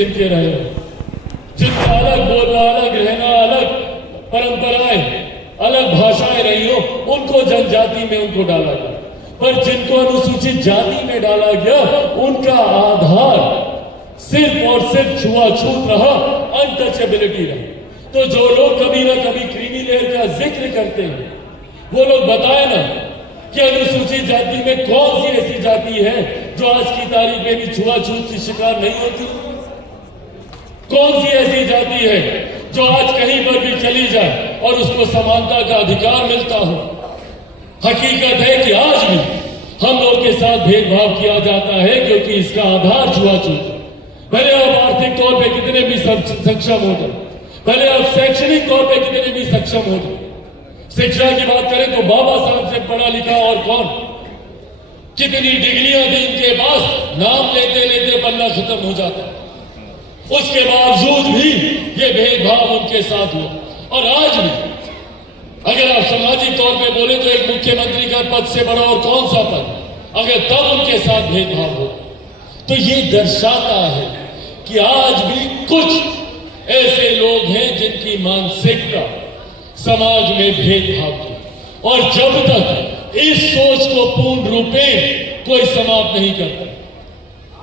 जिनके रहे हो, जिनका अलग बोलना, अलग रहना, अलग परंपराएं, अलग भाषाएं रही हो, उनको जनजाति में उनको डाला गया। पर जिनको अनुसूचित जाति में डाला गया, उनका आधार सिर्फ और सिर्फ छुआछूत रहा, अनटचेबिलिटी रहा। तो जो लोग कभी ना कभी क्रीमी लेयर का जिक्र करते हैं, वो लोग बताए ना कि अनुसूचित जाति में कौन सी ऐसी जाति है जो आज की तारीख में भी छुआछूत की शिकार नहीं होती? कौन सी ऐसी जाति है जो आज कहीं पर भी चली जाए और उसको समानता का अधिकार मिलता हो? हकीकत है कि आज भी हम लोग के साथ भेदभाव किया जाता है, क्योंकि इसका आधार छुआछूत है। भले आप आर्थिक तौर पे कितने भी सक्षम हो जाए, भले आप शैक्षणिक तौर पे कितने भी सक्षम हो जाए, शिक्षा की बात करें तो बाबा साहब से पढ़ा लिखा और कौन? कितनी डिग्रियां थी इनके पास, नाम लेते लेते पन्ना खत्म हो जाता। उसके बावजूद भी ये भेदभाव उनके साथ हुआ। और आज भी अगर आप सामाजिक तौर पे बोले तो एक मुख्यमंत्री का पद से बड़ा और कौन सा पद, अगर तब उनके साथ भेदभाव हो, तो ये दर्शाता है कि आज भी कुछ ऐसे लोग हैं जिनकी मानसिकता समाज में भेदभाव की, और जब तक इस सोच को पूर्ण रूप में कोई समाप्त नहीं करता,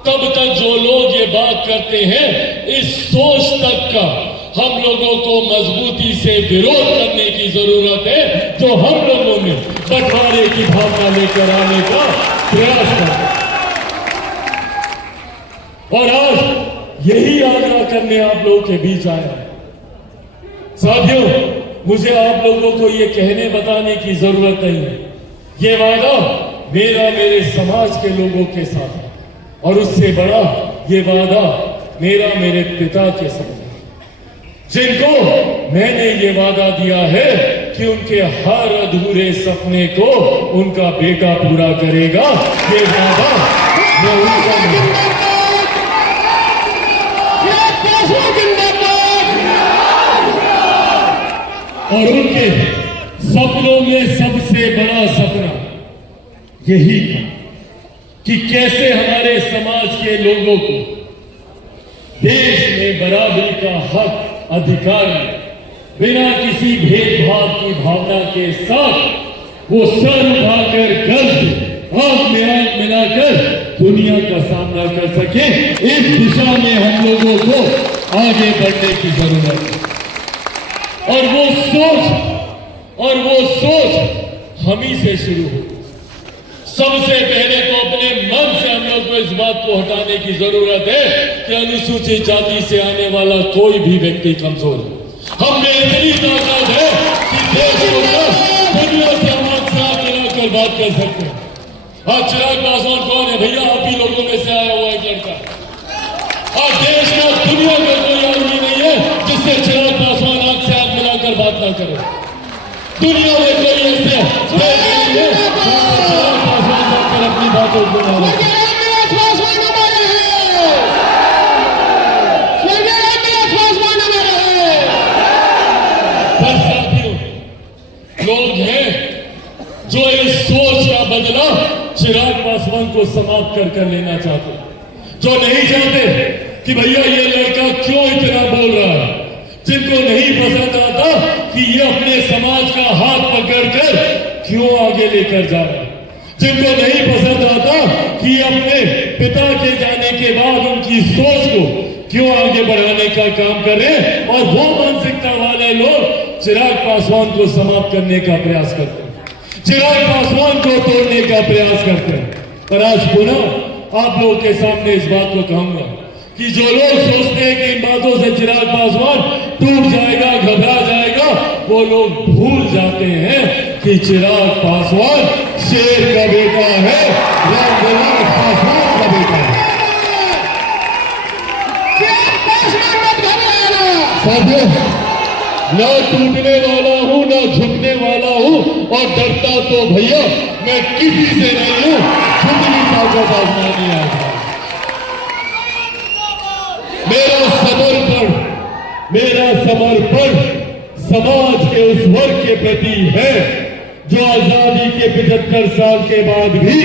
तब तक जो लोग ये बात करते हैं, इस सोच तक का हम लोगों को मजबूती से विरोध करने की जरूरत है, जो हम लोगों में बंटवारे की भावना लेकर आने का प्रयास करते हैं। और आज यही आग्रह करने आप लोगों के बीच आया है। साथियों, मुझे आप लोगों को ये कहने बताने की जरूरत नहीं है, ये वादा मेरा मेरे समाज के लोगों के साथ है, और उससे बड़ा ये वादा मेरा मेरे पिता के साथ है, जिनको मैंने ये वादा दिया है कि उनके हर अधूरे सपने को उनका बेटा पूरा करेगा। ये वादा मैं उनका और उनके सपनों में सबसे बड़ा सपना यही था कि कैसे हमारे समाज के लोगों को देश में बराबरी का हक, अधिकार बिना किसी भेदभाव की भावना के साथ वो सर उठाकर गर्व से आंख में आंख मिलाकर दुनिया का सामना कर सके। इस दिशा में हम लोगों को आगे बढ़ने की जरूरत है, और वो सोच हम ही से शुरू हो। सबसे पहले तो अपने मन से हम लोग को इस बात को हटाने की जरूरत है कि अनुसूचित जाति से आने वाला कोई भी व्यक्ति कमजोर है। हम में इतनी ताकत है कि देश को दुनिया से हम लोग साथ मिलाकर बात कर सकते हैं। आज चिराग पासवान कौन है भैया? आप ही लोगों में से आया हुआ एक लड़का। आज देश का दुनिया में कोई आदमी नहीं है जिससे चिराग पासवान आंख से आंख मिलाकर बात ना करे। दुनिया में कोई ऐसे नहीं है चिराग पासवान जाकर अपनी बातों को ना रखे। पर साथियों, लोग हैं जो इस सोच का बदला चिराग पासवान को समाप्त कर लेना चाहते हैं, जो नहीं चाहते कि भैया ये लड़का क्यों इतना बोल रहा है, जिनको नहीं पसंद आता कि ये अपने समाज का हाथ पकड़कर क्यों आगे लेकर जा रहा है, जिनको नहीं पसंद आता कि ये अपने पिता के जाने के बाद उनकी सोच को क्यों आगे बढ़ाने का काम कर रहे हैं, और वो मानसिकता वाले लोग चिराग पासवान को समाप्त करने का प्रयास करते हैं, चिराग पासवान को तोड़ने का प्रयास करते हैं। पर आज पुनः आप लोगों के सामने इस बात को कहूंगा कि जो लोग सोचते हैं कि इन बातों से चिराग पासवान टूट जाएगा, घबरा जाएगा, वो लोग भूल जाते हैं कि चिराग पासवान शेर का बेटा है, रामविलास पासवान का बेटा है। साथियों, न टूटने वाला हूं, न झुकने वाला हूं, और डरता तो भैया मैं किसी से नहीं हूं, जिंदगी ताकत आजमानी आया। मेरा समर्पण समाज के उस वर्ग के प्रति है जो आजादी के 75 साल के बाद भी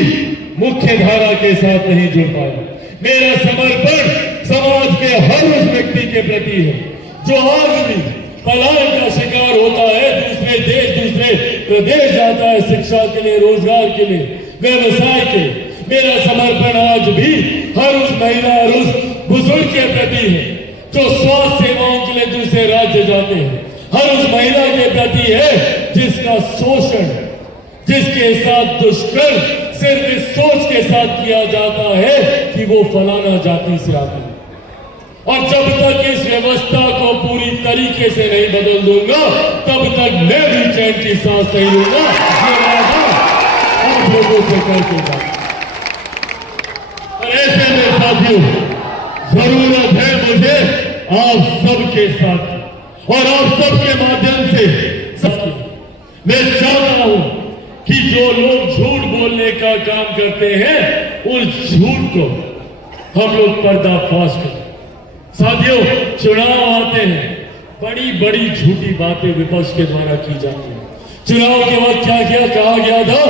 मुख्य धारा के साथ नहीं जुड़ पाया। मेरा समर्पण समाज के हर उस व्यक्ति के प्रति है जो आज भी पलायन का शिकार होता है, दूसरे देश दूसरे प्रदेश जाता है शिक्षा के लिए, रोजगार के लिए, व्यवसाय के लिए। मेरा समर्पण आज भी हर उस महिला और उस बुजुर्ग के प्रति है जो स्वास्थ्य सेवाओं के लिए दूसरे राज्य जाते हैं, हर उस महिला के प्रति है जिसका शोषण, जिसके साथ दुष्कर्म सिर्फ इस सोच के साथ किया जाता है कि वो फलाना जाति से आते हैं। और जब तक इस व्यवस्था को पूरी तरीके से नहीं बदल दूंगा तब तक मैं भी चैन की सांस नहीं लूंगा। ये वादा आप लोगों से करके जाऊंगा। और ऐसे में साथियों, जरूरत है मुझे आप सबके साथ और आप सबके माध्यम से सबकी मैं चाहता हूं कि जो लोग झूठ बोलने का काम करते हैं उस झूठ को हम लोग पर्दाफाश करें। साथियों, चुनाव आते हैं, बड़ी बड़ी झूठी बातें विपक्ष के द्वारा की जाती है। चुनाव के वक्त क्या क्या कहा गया था?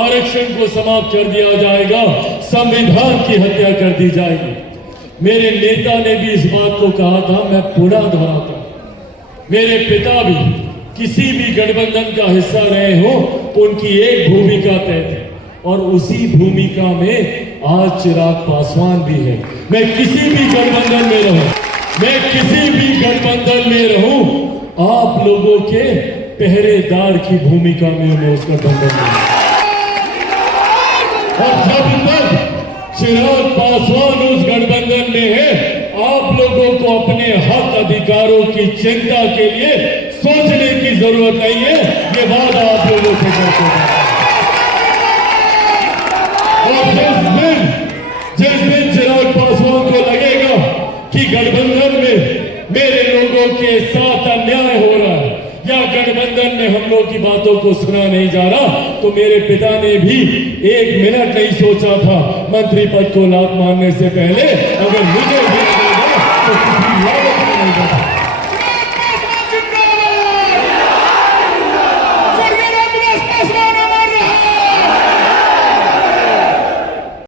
आरक्षण को समाप्त कर दिया जाएगा, संविधान की हत्या कर दी जाएगी। मेरे नेता ने भी इस बात को कहा था, मैं पुनः दोहराता हूं। मेरे पिता भी किसी भी गठबंधन का हिस्सा रहे हो, उनकी एक भूमिका तय थी और उसी भूमिका में आज चिराग पासवान भी है। मैं किसी भी गठबंधन में रहूं, आप लोगों के पहरेदार की भूमिका में मैं उस गठबंधन में। और जब तक चिराग पासवान उस गठबंधन में है, आप लोगों को अपने हक अधिकारों की चिंता के लिए सोचने की जरूरत नहीं है। ये वादा आप लोगों से करते हैं। और जिस दिन चिराग पासवान को लगेगा कि गठबंधन में मेरे लोगों के साथ अन्याय हो रहा है या गठबंधन में हम लोग की बातों को सुना नहीं जा रहा, तो मेरे पिता ने भी एक मिनट नहीं सोचा था मंत्री पद को लात मारने से पहले अगर मुझे तो किसी